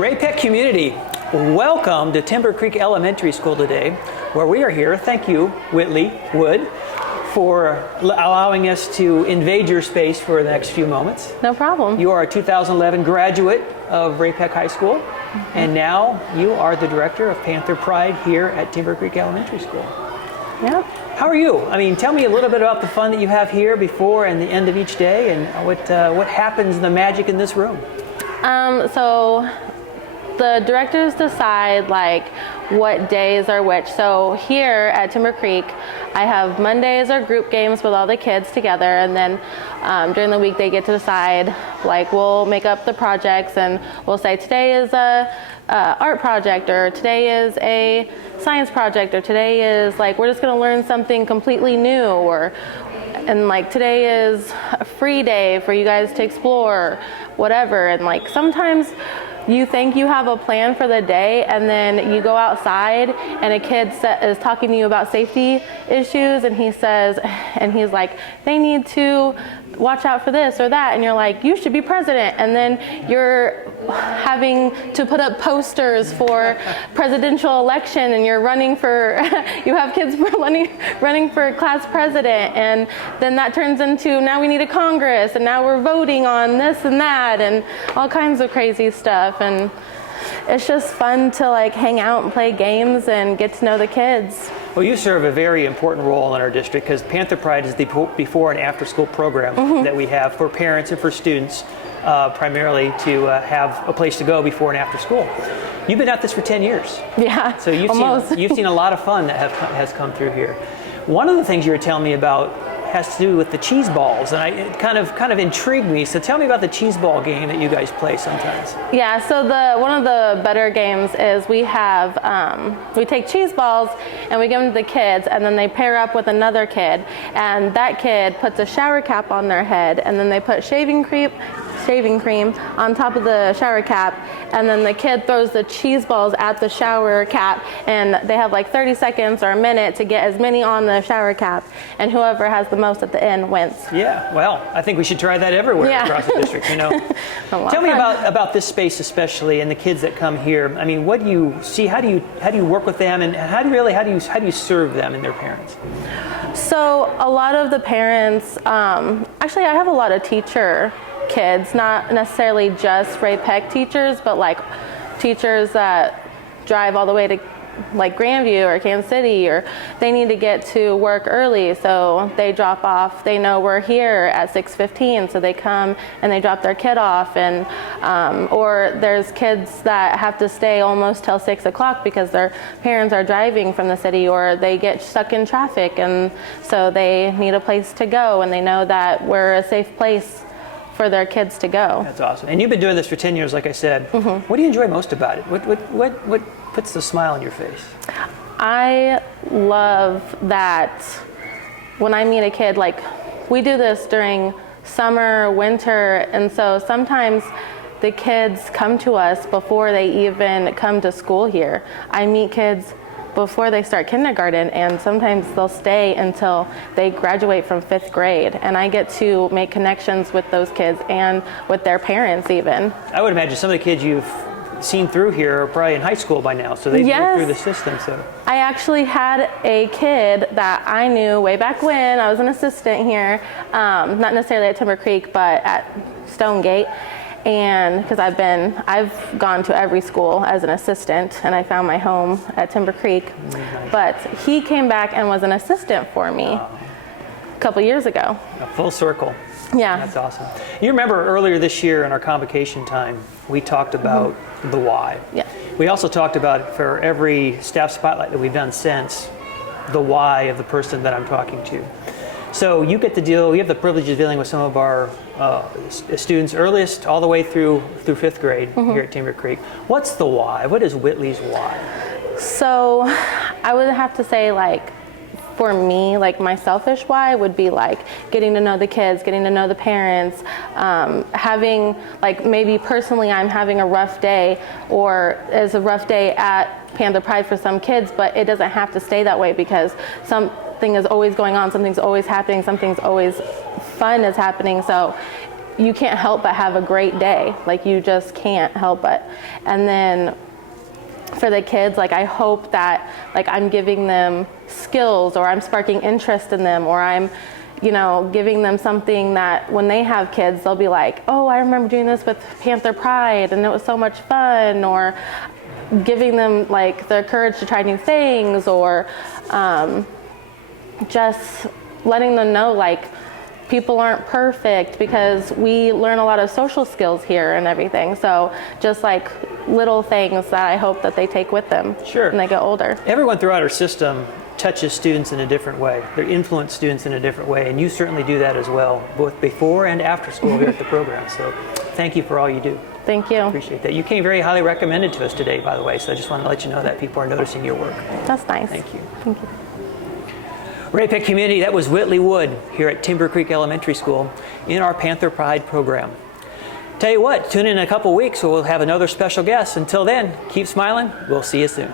Ray-Pec community, welcome to Timber Creek Elementary School today, where we are here. Thank you, Whitley Wood, for allowing us to invade your space for the next few moments. No problem. You are a 2011 graduate of Ray-Pec High School, and now you are the director of Panther Pride here at Timber Creek Elementary School. Yep. How are you? I mean, tell me a little bit about the fun that you have here before and the end of each day, and what happens, the magic in this room. So the directors decide like what days are which. So here at Timber Creek, I have Mondays are group games with all the kids together, and then during the week they get to decide, like we'll make up the projects and we'll say today is a art project, or today is a science project, or today is like we're just going to learn something completely new, and like today is a free day for you guys to explore, whatever. And like sometimes you think you have a plan for the day, and then you go outside and a kid is talking to you about safety issues, and he's like, they need to watch out for this or that, and you're like, you should be president, and then you're having to put up posters for presidential election, and you're running for you have kids running for class president, and then that turns into now we need a Congress, and now we're voting on this and that and all kinds of crazy stuff. And it's just fun to like hang out and play games and get to know the kids. Well, you serve a very important role in our district, because Panther Pride is the before and after school program that we have for parents and for students, primarily to have a place to go before and after school. You've been at this for 10 years. Yeah, so you've seen a lot of fun that has come through here. One of the things you were telling me about has to do with the cheese balls, and it kind of intrigued me. So tell me about the cheese ball game that you guys play sometimes. Yeah, so one of the better games is we take cheese balls and we give them to the kids, and then they pair up with another kid, and that kid puts a shower cap on their head, and then they put shaving cream on top of the shower cap, and then the kid throws the cheese balls at the shower cap, and they have like 30 seconds or a minute to get as many on the shower cap, and whoever has the most at the end wins. Yeah, well, I think we should try that everywhere across the district, you know. Tell me about this space especially, and the kids that come here. I mean, what do you see? How do you work with them, and how do you serve them and their parents? So a lot of the parents, actually I have a lot of teacher kids, not necessarily just Ray-Pec teachers, but like teachers that drive all the way to like Grandview or Kansas City, or they need to get to work early, so they drop off. They know we're here at 6:15, so they come and they drop their kid off, and or there's kids that have to stay almost till 6 o'clock because their parents are driving from the city, or they get stuck in traffic, and so they need a place to go, and they know that we're a safe place for their kids to go. That's awesome. And you've been doing this for 10 years, like I said. What do you enjoy most about it? What puts the smile on your face? I love that when I meet a kid, like we do this during summer, winter, and so sometimes the kids come to us before they even come to school here. I meet kids before they start kindergarten, and sometimes they'll stay until they graduate from 5th grade, and I get to make connections with those kids and with their parents even. I would imagine some of the kids you've seen through here are probably in high school by now, so they've moved through the system. So I actually had a kid that I knew way back when I was an assistant here, not necessarily at Timber Creek, but at Stonegate. And because I've gone to every school as an assistant, and I found my home at Timber Creek. Nice. But he came back and was an assistant for me a couple years ago. A full circle. Yeah. That's awesome. You remember earlier this year in our convocation time, we talked about the why. Yeah. We also talked about, for every staff spotlight that we've done since, the why of the person that I'm talking to. So you get to we have the privilege of dealing with some of our students earliest all the way through 5th grade here at Timber Creek. What's the why? What is Whitley's why? So I would have to say, like, for me, like my selfish why would be like getting to know the kids, getting to know the parents, having, like, maybe personally I'm having a rough day, or it's a rough day at Panther Pride for some kids, but it doesn't have to stay that way because something is always going on, something's always happening, something's always fun is happening. So you can't help but have a great day. Like, you just can't help but. And then for the kids, like, I hope that, like, I'm giving them skills, or I'm sparking interest in them, or I'm, you know, giving them something that when they have kids, they'll be like, oh, I remember doing this with Panther Pride and it was so much fun, or giving them like the courage to try new things, or just letting them know, like, people aren't perfect, because we learn a lot of social skills here and everything. So just like little things that I hope that they take with them Sure. when they get older. Everyone throughout our system touches students in a different way. They influence students in a different way, and you certainly do that as well, both before and after school here at the program. So thank you for all you do. Thank you. Appreciate that. You came very highly recommended to us today, by the way, so I just wanted to let you know that people are noticing your work. That's nice. Thank you. Thank you. Ray-Pec community, that was Whitley Wood here at Timber Creek Elementary School in our Panther Pride program. Tell you what, tune in a couple weeks, we'll have another special guest. Until then, keep smiling. We'll see you soon.